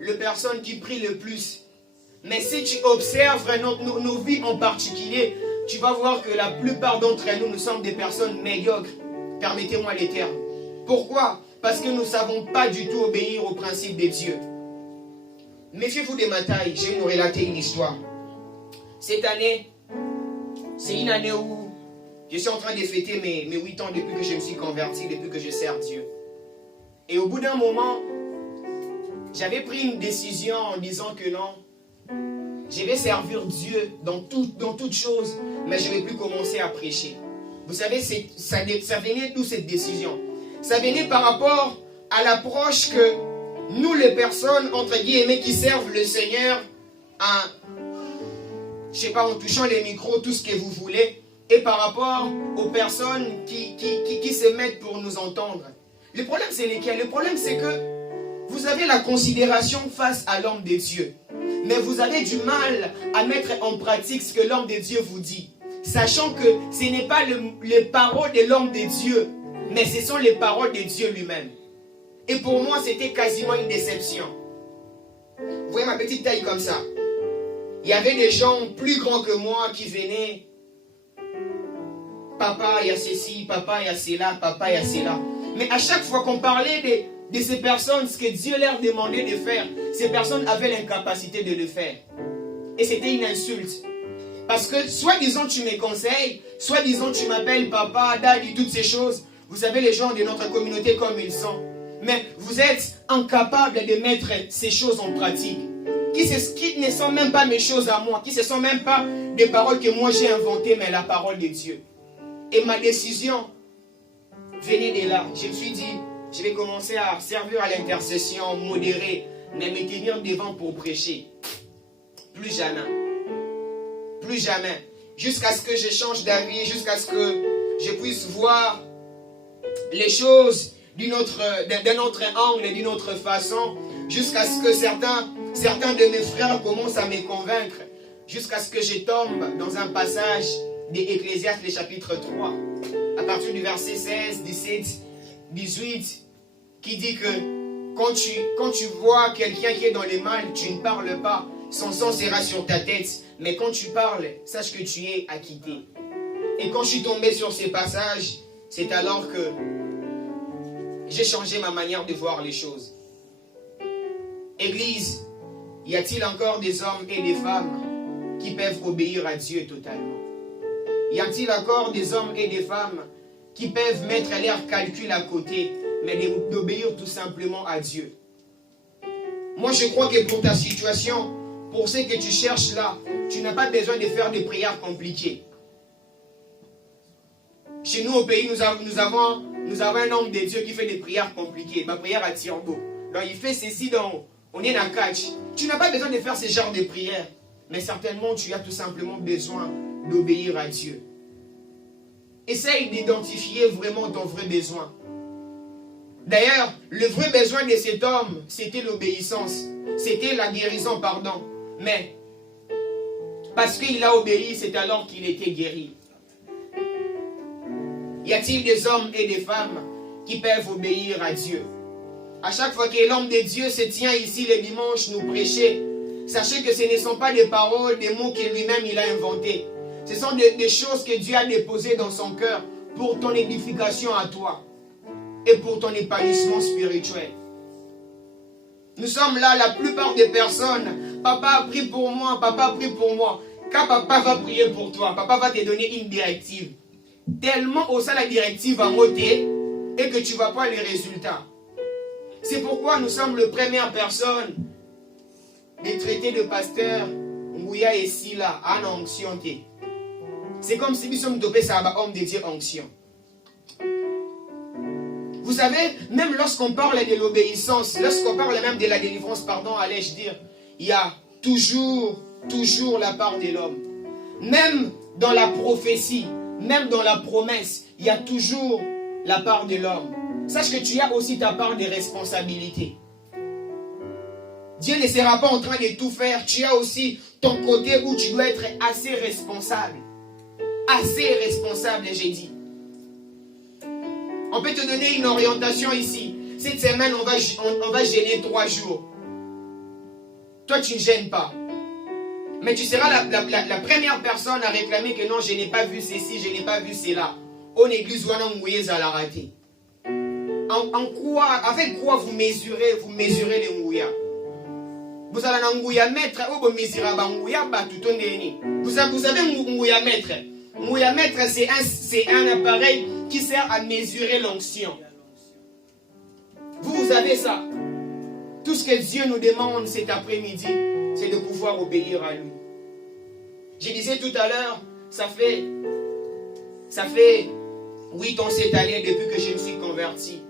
les personnes qui prient le plus. Mais si tu observes nos vies en particulier, tu vas voir que la plupart d'entre nous, nous sommes des personnes médiocres. Permettez-moi les termes. Pourquoi? Parce que nous ne savons pas du tout obéir aux principes de Dieu. Méfiez-vous des batailles. Je vais vous relater une histoire. Cette année, c'est une année où je suis en train de fêter mes 8 ans depuis que je me suis converti, depuis que je sers Dieu. Et au bout d'un moment, j'avais pris une décision en disant que non, je vais servir Dieu dans toute chose, mais je ne vais plus commencer à prêcher. Vous savez, ça venait d'où cette décision? Ça venait par rapport à l'approche que nous, les personnes, entre guillemets, qui servent le Seigneur, je ne sais pas, en touchant les micros, tout ce que vous voulez, et par rapport aux personnes qui se mettent pour nous entendre. Le problème, c'est lesquels? Le problème, c'est que vous avez la considération face à l'homme de Dieu. Mais vous avez du mal à mettre en pratique ce que l'homme de Dieu vous dit. Sachant que ce n'est pas les paroles de l'homme de Dieu, mais ce sont les paroles de Dieu lui-même. Et pour moi, c'était quasiment une déception. Vous voyez ma petite taille comme ça. Il y avait des gens plus grands que moi qui venaient. Papa, il y a ceci, papa, il y a cela, papa, il y a cela. Mais à chaque fois qu'on parlait de ces personnes, ce que Dieu leur demandait de faire, ces personnes avaient l'incapacité de le faire. Et c'était une insulte. Parce que, soi-disant, tu me conseilles, soi-disant, tu m'appelles papa, daddy, toutes ces choses. Vous savez, les gens de notre communauté comme ils sont. Mais vous êtes incapables de mettre ces choses en pratique. Qui ne sont même pas mes choses à moi, qui ne sont même pas des paroles que moi j'ai inventées, mais la parole de Dieu. Et ma décision venait de là. Je me suis dit, je vais commencer à servir à l'intercession, modérer, mais me tenir devant pour prêcher. Plus jamais. Plus jamais. Jusqu'à ce que je change d'avis, jusqu'à ce que je puisse voir les choses d'un autre angle, d'une autre façon, jusqu'à ce que certains de mes frères commencent à me convaincre, jusqu'à ce que je tombe dans un passage d'Ecclésiaste, le chapitre 3, à partir du verset 16, 17, 18, qui dit que quand tu vois quelqu'un qui est dans le mal, tu ne parles pas, son sang sera sur ta tête, mais quand tu parles, sache que tu es acquitté. Et quand je suis tombé sur ces passages, c'est alors que j'ai changé ma manière de voir les choses. Église, y a-t-il encore des hommes et des femmes qui peuvent obéir à Dieu totalement? Y a-t-il encore des hommes et des femmes qui peuvent mettre leurs calculs à côté, mais d'obéir tout simplement à Dieu? Moi, je crois que pour ta situation, pour ce que tu cherches là, tu n'as pas besoin de faire des prières compliquées. Chez nous au pays, nous avons un homme de Dieu qui fait des prières compliquées. Ma prière à tire-d'eau. Donc il fait ceci, donc on est dans le catch. Tu n'as pas besoin de faire ce genre de prières. Mais certainement, tu as tout simplement besoin d'obéir à Dieu. Essaye d'identifier vraiment ton vrai besoin. D'ailleurs, le vrai besoin de cet homme, c'était l'obéissance. C'était la guérison, pardon. Mais, parce qu'il a obéi, c'est alors qu'il était guéri. Y a-t-il des hommes et des femmes qui peuvent obéir à Dieu? À chaque fois que l'homme de Dieu se tient ici le dimanche nous prêcher, sachez que ce ne sont pas des paroles, des mots que lui-même il a inventés. Ce sont des choses que Dieu a déposées dans son cœur pour ton édification à toi et pour ton épanouissement spirituel. Nous sommes là, la plupart des personnes, papa a prié pour moi, papa a prié pour moi. Quand papa va prier pour toi, papa va te donner une directive. Tellement au sein la directive va monter et que tu ne vois pas les résultats. C'est pourquoi nous sommes la première personne des traités de pasteur Ngouya et Sila en onction. C'est comme si nous sommes dopés sur un homme de Dieu onction. Vous savez, même lorsqu'on parle de l'obéissance, lorsqu'on parle même de la délivrance, pardon, allais-je dire, il y a toujours la part de l'homme. Même dans la prophétie, même dans la promesse, il y a toujours la part de l'homme. Sache que tu as aussi ta part de responsabilité. Dieu ne sera pas en train de tout faire. Tu as aussi ton côté où tu dois être assez responsable. Assez responsable, j'ai dit. On peut te donner une orientation ici. Cette semaine, on va gêner 3 jours. Toi, tu ne gênes pas. Mais tu seras la première personne à réclamer que non, je n'ai pas vu ceci, je n'ai pas vu cela. En église, à la raté. Avec quoi vous mesurez les ngouya? Vous avez un ngouya maître, vous mesurez un ngouya, vous savez ngouya maître. Ngouya maître, c'est un appareil qui sert à mesurer l'onction. Vous avez ça. Tout ce que Dieu nous demande cet après-midi, c'est de pouvoir obéir à lui. Je disais tout à l'heure, ça fait 8 ans cette année depuis que je me suis converti.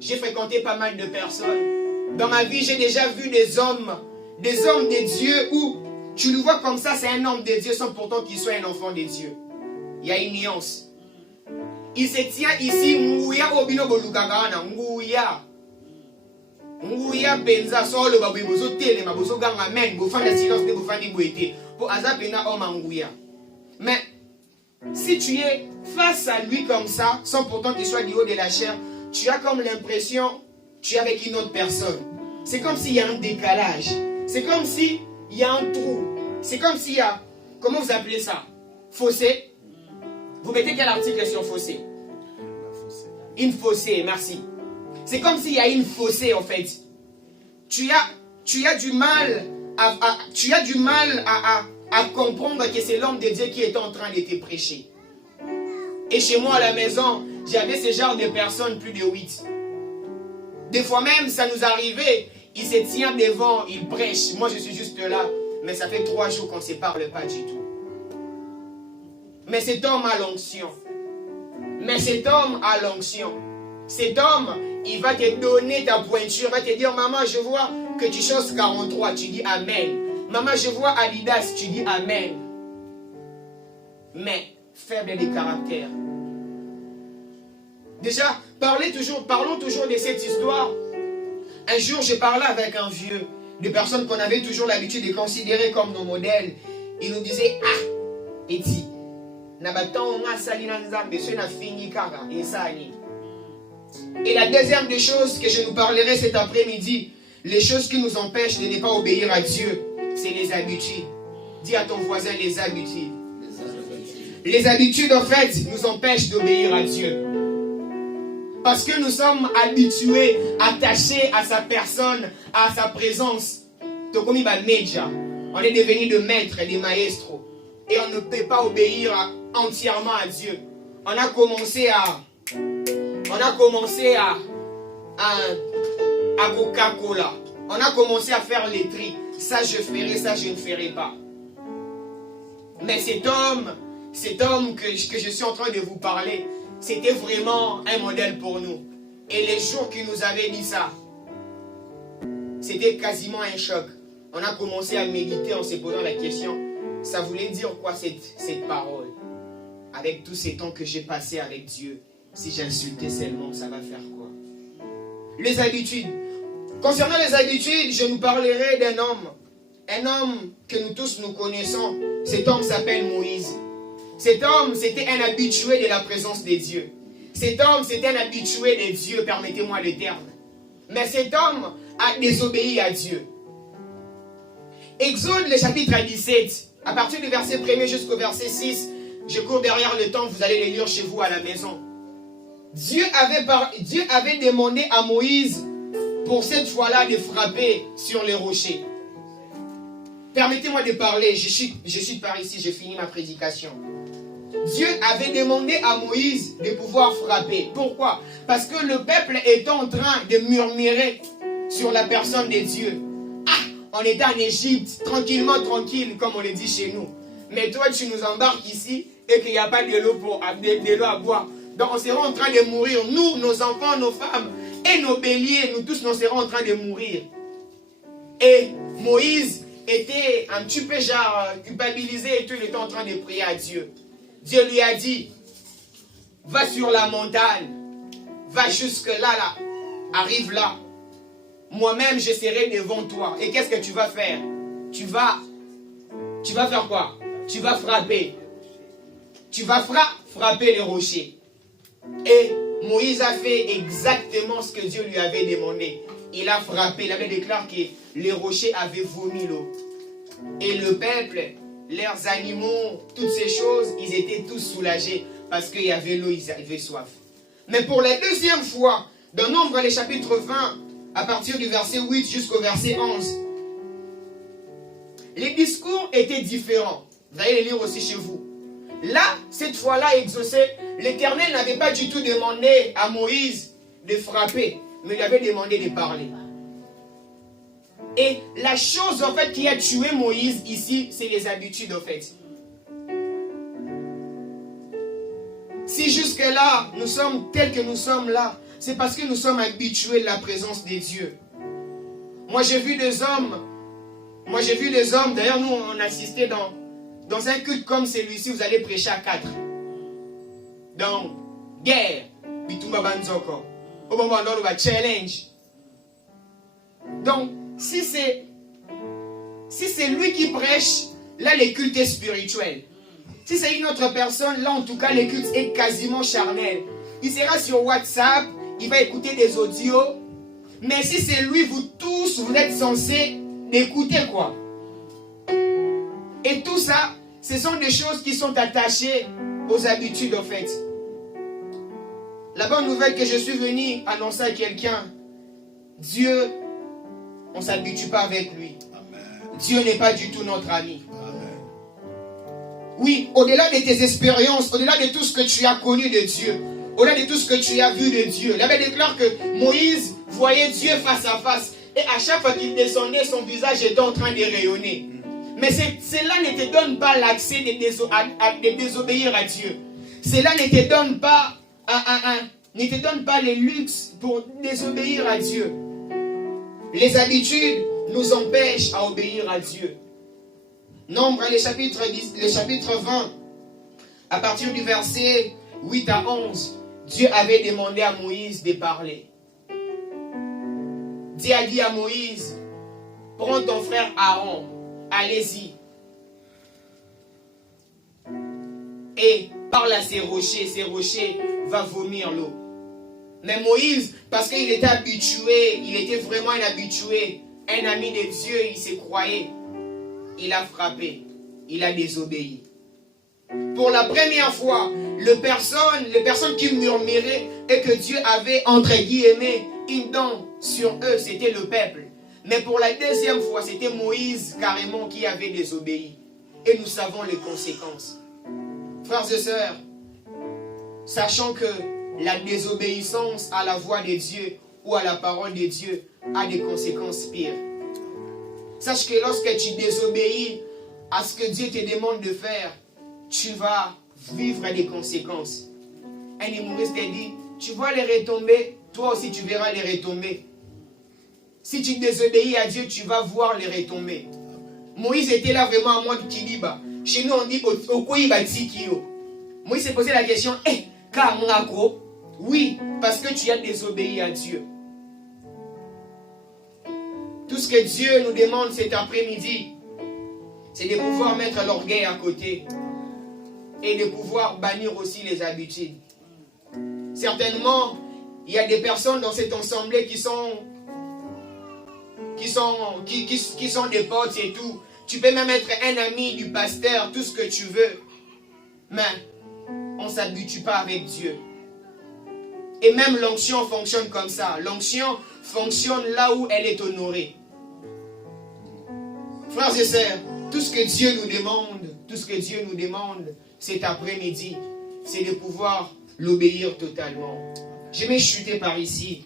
J'ai fréquenté pas mal de personnes. Dans ma vie, j'ai déjà vu des hommes de Dieu où tu le vois comme ça, c'est un homme de Dieu sans pourtant qu'il soit un enfant de Dieu. Il y a une nuance. Il se tient ici, Ngouya Obino Bolukagana, Ngouya. Ngouya Benza, Solo Babibozo Tele, Mabozo Gangamen, Bofan de silence de Bofan de Bouete, pour Azapena Om Ngouya. Mais si tu es face à lui comme ça, sans pourtant qu'il soit du haut de la chair, tu as comme l'impression tu es avec une autre personne. C'est comme s'il y a un décalage. C'est comme s'il y a un trou. C'est comme s'il y a, comment vous appelez ça? Fossé. Vous mettez quel article sur fossé? Une fossé, merci. C'est comme s'il y a une fossé en fait. Tu as du mal à comprendre que c'est l'homme de Dieu qui est en train de te prêcher. Et chez moi à la maison, j'avais ce genre de personnes, plus de 8. Des fois même, ça nous arrivait, il se tient devant, il prêche. Moi, je suis juste là, mais ça fait 3 jours qu'on ne se parle pas du tout. Mais cet homme a l'onction. Cet homme, il va te donner ta pointure, il va te dire, maman, je vois que tu choses 43, tu dis Amen. Maman, je vois Adidas, tu dis Amen. Mais, faible de caractère. Déjà, parlons toujours de cette histoire. Un jour, je parlais avec un vieux, des personnes qu'on avait toujours l'habitude de considérer comme nos modèles. Il nous disait, Eti, et la deuxième des choses que je nous parlerai cet après-midi, les choses qui nous empêchent de ne pas obéir à Dieu, c'est les habitudes. Dis à ton voisin les habitudes. Les habitudes, en fait, nous empêchent d'obéir à Dieu. Parce que nous sommes habitués, attachés à sa personne, à sa présence. On est devenu de maîtres et de maestros. Et on ne peut pas obéir entièrement à Dieu. On a commencé à Coca-Cola. On a commencé à faire les tris. Ça je ferai, ça je ne ferai pas. Mais cet homme que je suis en train de vous parler, c'était vraiment un modèle pour nous. Et les jours qu'il nous avait dit ça, c'était quasiment un choc. On a commencé à méditer en se posant la question, ça voulait dire quoi cette parole? Avec tous ces temps que j'ai passé avec Dieu, si j'insultais seulement, ça va faire quoi? Les habitudes. Concernant les habitudes, je nous parlerai d'un homme. Un homme que nous tous nous connaissons. Cet homme s'appelle Moïse. Cet homme, c'était un habitué de la présence de Dieu. Cet homme, c'était un habitué de Dieu, permettez-moi le terme. Mais cet homme a désobéi à Dieu. Exode, le chapitre 17, à partir du verset 1er jusqu'au verset 6, je cours derrière le temps, vous allez les lire chez vous à la maison. Dieu avait demandé à Moïse, pour cette fois-là, de frapper sur les rochers. Permettez-moi de parler, je suis par ici, j'ai fini ma prédication. Dieu avait demandé à Moïse de pouvoir frapper. Pourquoi? Parce que le peuple était en train de murmurer sur la personne de Dieu. On était en Égypte, tranquille, comme on le dit chez nous. Mais toi, tu nous embarques ici et qu'il n'y a pas de l'eau à boire. Donc, on sera en train de mourir. Nous, nos enfants, nos femmes et nos béliers, nous tous, nous serons en train de mourir. Et Moïse était un petit peu culpabilisé et tout, il était en train de prier à Dieu. Dieu lui a dit, va sur la montagne, va jusque là, arrive là. Moi-même, je serai devant toi. Et qu'est-ce que tu vas faire? Tu vas faire quoi? Tu vas frapper. Tu vas frapper les rochers. Et Moïse a fait exactement ce que Dieu lui avait demandé. Il a frappé. Il avait déclaré que les rochers avaient vomi l'eau. Et le peuple, leurs animaux, toutes ces choses, ils étaient tous soulagés parce qu'il y avait l'eau, ils avaient soif. Mais pour la deuxième fois, dans Nombre, les chapitres 20, à partir du verset 8 jusqu'au verset 11, les discours étaient différents. Vous allez les lire aussi chez vous. Là, cette fois-là, exaucé, l'Éternel n'avait pas du tout demandé à Moïse de frapper, mais il avait demandé de parler. Et la chose, en fait, qui a tué Moïse ici, c'est les habitudes, en fait. Si jusque-là, nous sommes tels que nous sommes là, c'est parce que nous sommes habitués à la présence de Dieu. Moi, j'ai vu des hommes, d'ailleurs, nous, on assistait dans un culte comme celui-ci, vous allez prêcher à 4. Dans guerre, Bitumba Banzoko. Au moment où on va challenge. Donc, si c'est lui qui prêche, là, le culte est spirituel. Si c'est une autre personne, là, en tout cas, le culte est quasiment charnel. Il sera sur WhatsApp, il va écouter des audios. Mais si c'est lui, vous tous, vous êtes censés écouter quoi. Et tout ça, ce sont des choses qui sont attachées aux habitudes, en fait. La bonne nouvelle que je suis venu annoncer à quelqu'un, Dieu, on ne s'habitue pas avec lui. Amen. Dieu n'est pas du tout notre ami. Amen. Oui, au-delà de tes expériences, au-delà de tout ce que tu as connu de Dieu, au-delà de tout ce que tu as vu de Dieu, la Bible déclare que Moïse voyait Dieu face à face. Et à chaque fois qu'il descendait, son visage était en train de rayonner. Mais cela ne te donne pas l'accès de désobéir à Dieu. Cela ne te donne pas le luxe pour désobéir à Dieu. Les habitudes nous empêchent à obéir à Dieu. Nombre, le chapitre 20, à partir du verset 8 à 11, Dieu avait demandé à Moïse de parler. Dieu a dit à Moïse, prends ton frère Aaron, allez-y. Et parle à ces rochers vont vomir l'eau. Mais Moïse, parce qu'il était habitué, il était vraiment un habitué, un ami de Dieu, il se croyait. Il a frappé, il a désobéi. Pour la première fois, les personnes qui murmuraient et que Dieu avait, entre guillemets, une dent sur eux, c'était le peuple. Mais pour la deuxième fois, c'était Moïse carrément qui avait désobéi. Et nous savons les conséquences. Frères et sœurs, sachant que la désobéissance à la voix de Dieu ou à la parole de Dieu a des conséquences pires. Sache que lorsque tu désobéis à ce que Dieu te demande de faire, tu vas vivre des conséquences. Un humoriste a dit, tu vois les retombées, toi aussi tu verras les retombées. Si tu désobéis à Dieu, tu vas voir les retombées. Moïse était là vraiment à moi de Kiliba. Chez nous on dit, Moïse s'est posé la question, oui, parce que tu as désobéi à Dieu. Tout ce que Dieu nous demande cet après-midi, c'est de pouvoir mettre l'orgueil à côté et de pouvoir bannir aussi les habitudes. Certainement, il y a des personnes dans cette assemblée qui sont des potes et tout. Tu peux même être un ami du pasteur, tout ce que tu veux. Mais on ne s'habitue pas avec Dieu. Et même l'onction fonctionne comme ça. L'onction fonctionne là où elle est honorée. Frères et sœurs, tout ce que Dieu nous demande cet après-midi, c'est de pouvoir l'obéir totalement. Je vais chuter par ici.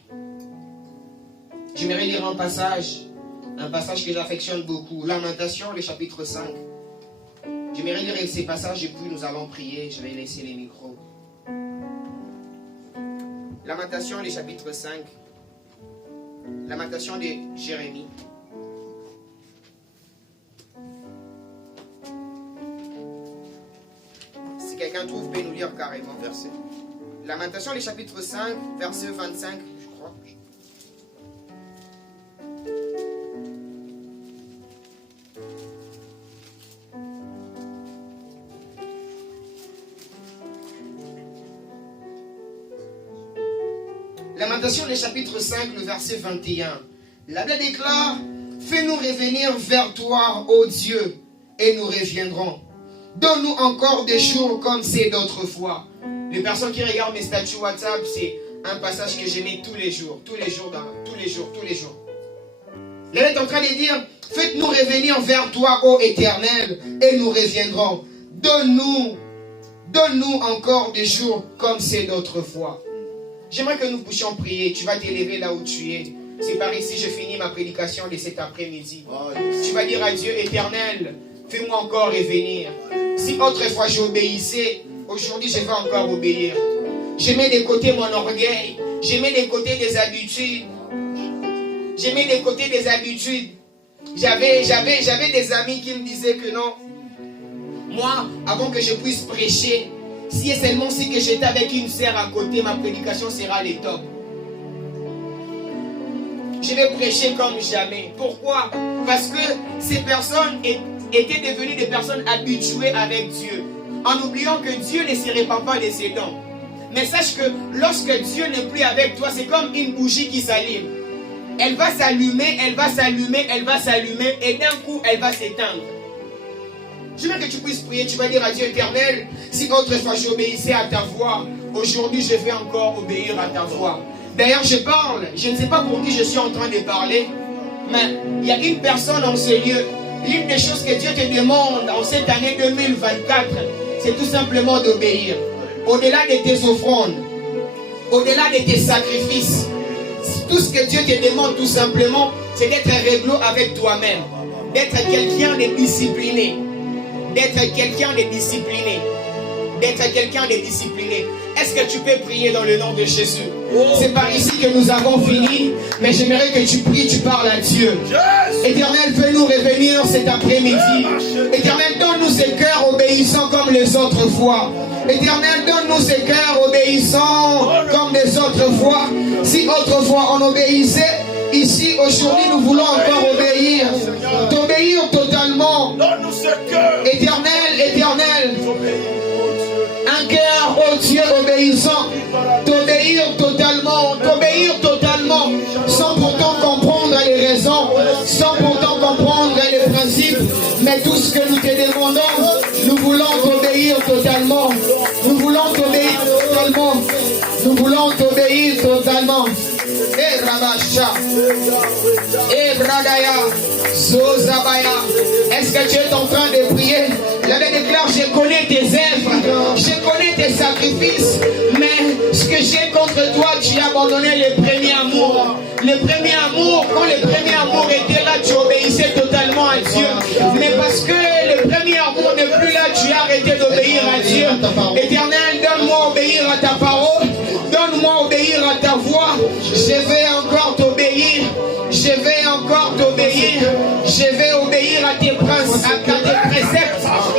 J'aimerais lire un passage que j'affectionne beaucoup. Lamentation, le chapitre 5. J'aimerais lire ces passages et puis nous allons prier. Je vais laisser les micros. Lamentation, le chapitre 5. Lamentation de Jérémie. Si quelqu'un trouve, peut nous lire carrément. Verset. Lamentation, le chapitre 5, verset 25, je crois. Lamentation, le chapitre 5, le verset 21. La Bible déclare, fais-nous revenir vers toi, ô Dieu, et nous reviendrons. Donne-nous encore des jours comme c'est d'autres fois. Les personnes qui regardent mes statuts WhatsApp, c'est un passage que je mets tous les jours. Elle est en train de dire, faites-nous revenir vers toi, ô Éternel, et nous reviendrons. Donne-nous encore des jours comme c'est d'autres fois. J'aimerais que nous puissions prier. Tu vas t'élever là où tu es. C'est par ici je finis ma prédication de cet après-midi. Tu vas dire à Dieu, Éternel, fais-moi encore revenir. Si autrefois j'obéissais, aujourd'hui je vais encore obéir. Je mets de côté mon orgueil. Je mets de côté des habitudes. J'avais des amis qui me disaient que non. Moi, avant que je puisse prêcher, si et seulement si que j'étais avec une sœur à côté, ma prédication sera le top. Je vais prêcher comme jamais. Pourquoi? Parce que ces personnes étaient devenues des personnes habituées avec Dieu, en oubliant que Dieu ne se répand pas de ses dons. Mais sache que lorsque Dieu n'est plus avec toi, c'est comme une bougie qui s'allume. Elle va s'allumer, et d'un coup, elle va s'éteindre. Je veux que tu puisses prier, tu vas dire à Dieu, Éternel, si autrefois j'obéissais à ta voix, aujourd'hui je vais encore obéir à ta voix. D'ailleurs, je parle, je ne sais pas pour qui je suis en train de parler, mais il y a une personne en ce lieu. L'une des choses que Dieu te demande en cette année 2024, c'est tout simplement d'obéir. Au-delà de tes offrandes, au-delà de tes sacrifices, tout ce que Dieu te demande tout simplement, c'est d'être réglo avec toi-même, d'être quelqu'un de discipliné. Est-ce que tu peux prier dans le nom de Jésus? C'est par ici que nous avons fini, mais j'aimerais que tu pries, tu parles à Dieu. Éternel, fais-nous revenir cet après-midi. Éternel, donne-nous ces cœurs obéissants comme les autres fois. Éternel, donne-nous ces cœurs obéissants comme les autres fois. Si autrefois on obéissait, ici aujourd'hui nous voulons encore obéir. T'obéir totalement. Éternel, un cœur, oh Dieu, obéissant. T'obéir totalement, sans pourtant comprendre les raisons, sans pourtant comprendre les principes. Mais tout ce que nous te demandons, nous voulons t'obéir totalement. Eh Rabacha, eh Bradaya, Zozabaya. Est-ce que tu es en train de prier? Je déclare, je connais tes œuvres, je connais tes sacrifices, mais ce que j'ai contre toi, tu as abandonné le premier amour. Le premier amour, quand le premier amour était là, tu obéissais totalement à Dieu. Mais parce que le premier amour n'est plus là, tu as arrêté d'obéir à Dieu. Éternel, donne-moi obéir à ta parole, donne-moi obéir à ta voix. Je vais encore t'obéir, je vais obéir à tes préceptes.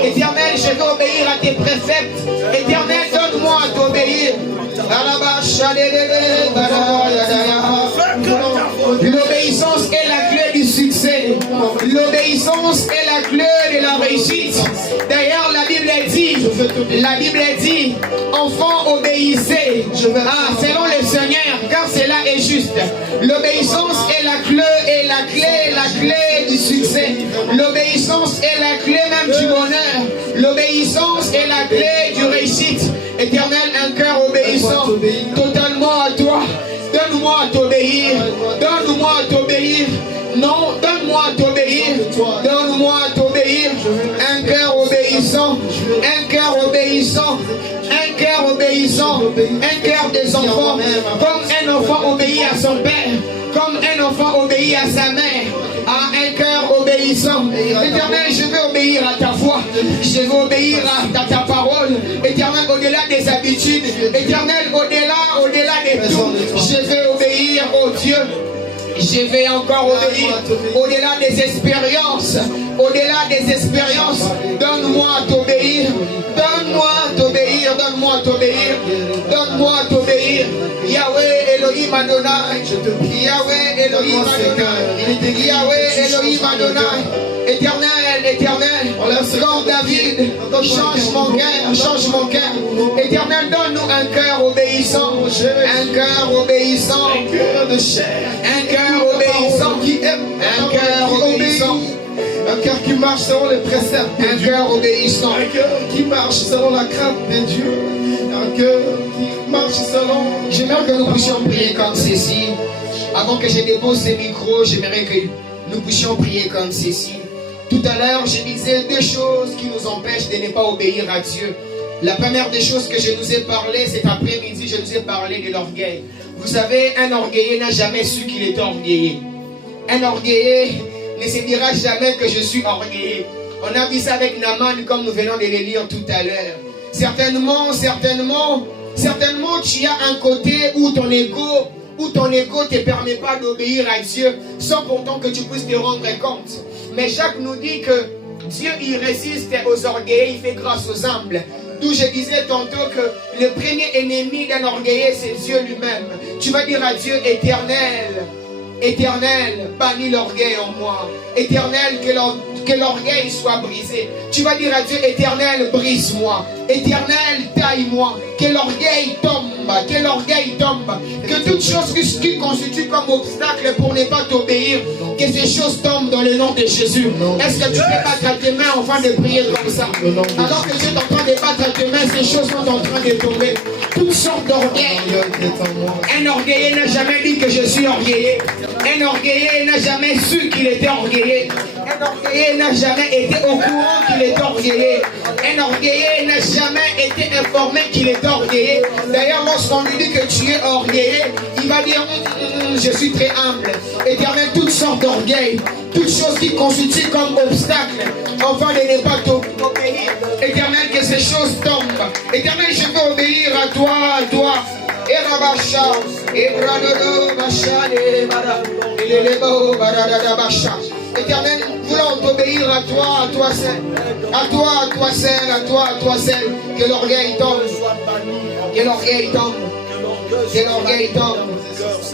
Éternel, je vais obéir à tes préceptes. Éternel, donne-moi à t'obéir. L'obéissance est la clé du succès. L'obéissance est la clé de la réussite. D'ailleurs, la Bible dit, enfants, obéissez selon le Seigneur, car cela est juste. L'obéissance est la clé du succès. L'obéissance est la clé même du bonheur. L'obéissance est la clé du réussite. Éternel, un cœur obéissant totalement à toi. Donne-moi à t'obéir. Non, donne-moi à t'obéir. Un cœur obéissant. Un cœur des enfants. Comme un enfant obéit à son père. Comme un enfant obéit à sa mère. À un cœur obéissant. Éternel, je veux obéir à ta voix. Je veux obéir à ta parole. Éternel, au-delà des habitudes. Éternel, au-delà de tout. Je veux obéir, oh Dieu. Je vais encore obéir. Au-delà des expériences. Donne-moi à t'obéir. Yahweh Elohim Adonai. Yahweh Elohim Adonai. Éternel, comme David, change mon cœur. Éternel, donne-nous un cœur obéissant. Un cœur de chair. Un cœur obéissant qui aime. Un cœur marche selon les préceptes de un Dieu. cœur obéissant, Un cœur qui marche selon la crainte de Dieu. Un cœur qui marche selon... J'aimerais que nous puissions prier comme ceci. Avant que je dépose ces micros, j'aimerais que nous puissions prier comme ceci. Tout à l'heure, je disais deux choses qui nous empêchent de ne pas obéir à Dieu. La première des choses que je nous ai parlé cet après-midi, je nous ai parlé de l'orgueil. Vous savez, un orgueilleux n'a jamais su qu'il était orgueilleux. Un orgueilleux ne se dira jamais que je suis orgueilleux. On a vu ça avec Naaman comme nous venons de le lire tout à l'heure. Certainement, tu as un côté où ton ego ne te permet pas d'obéir à Dieu sans pourtant que tu puisses te rendre compte. Mais Jacques nous dit que Dieu il résiste aux orgueilleux, il fait grâce aux humbles. D'où je disais tantôt que le premier ennemi d'un orgueilleux c'est Dieu lui-même. Tu vas dire à Dieu éternel, éternel, bannis l'orgueil en moi. Éternel, que l'orgueil soit brisé. Tu vas dire à Dieu éternel, brise-moi. Éternel, taille-moi. Que l'orgueil tombe. Que l'orgueil tombe. Que toute chose qui constitue comme obstacle pour ne pas t'obéir, que ces choses tombent dans le nom de Jésus. Est-ce que tu peux battre tes mains afin de prier comme ça? Alors que Dieu est en train de battre tes mains, ces choses sont en train de tomber. Toutes sortes d'orgueil. Un orgueilleux n'a jamais dit que je suis orgueilleux. Un orgueilleux n'a jamais su qu'il était orgueilleux. Un orgueilleux n'a jamais été au courant qu'il était orgueilleux. Un orgueilleux n'a jamais été informé qu'il était orgueilleux. D'ailleurs, lorsqu'on lui dit que tu es orgueilleux, il va dire je suis très humble. Éternel, toutes sortes d'orgueil, toutes choses qui constituent comme obstacle, afin de ne pas t'obéir. Éternel, que ces choses tombent. Éternel, je veux obéir à toi, à toi. Et Rabasha, et Bradodo, Basha, et Bara, et Lebo, Baradada, Basha. Éternel, voulons t'obéir à toi seul. À toi seul, à toi seul. Que l'orgueil tombe. Que l'orgueil tombe. Que l'orgueil tombe.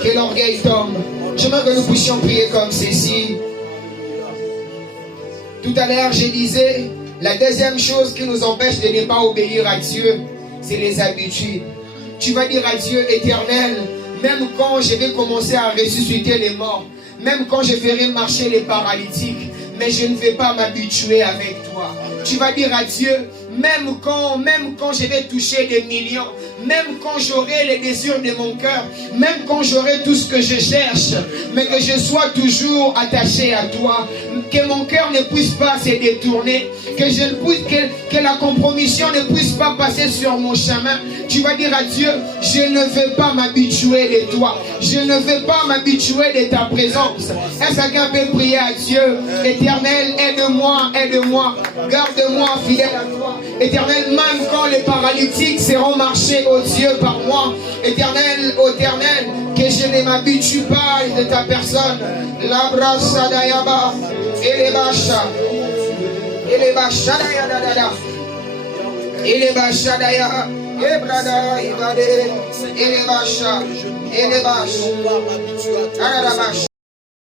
Que l'orgueil tombe. J'aimerais que nous puissions prier comme ceci. Tout à l'heure, je disais, la deuxième chose qui nous empêche de ne pas obéir à Dieu, c'est les habitudes. Tu vas dire à Dieu éternel, même quand je vais commencer à ressusciter les morts, même quand je ferai marcher les paralytiques, mais je ne vais pas m'habituer avec toi. Tu vas dire à Dieu, même quand je vais toucher des millions, même quand j'aurai les désirs de mon cœur, même quand j'aurai tout ce que je cherche, mais que je sois toujours attaché à toi, que mon cœur ne puisse pas se détourner, que la compromission ne puisse pas passer sur mon chemin. Tu vas dire à Dieu, je ne veux pas m'habituer de toi, je ne veux pas m'habituer de ta présence. Est-ce que quelqu'un peut prier à Dieu? Éternel, aide-moi, aide-moi, garde-moi fidèle à toi. Éternel, même quand les paralytiques seront marchés, oh Dieu, par moi, éternel, oh éternel, que je ne m'habitue pas de ta personne. L'abra dayaba, et les bacha, et les bacha dayada, et les bacha daya, et brada, et les bacha, et les bacha,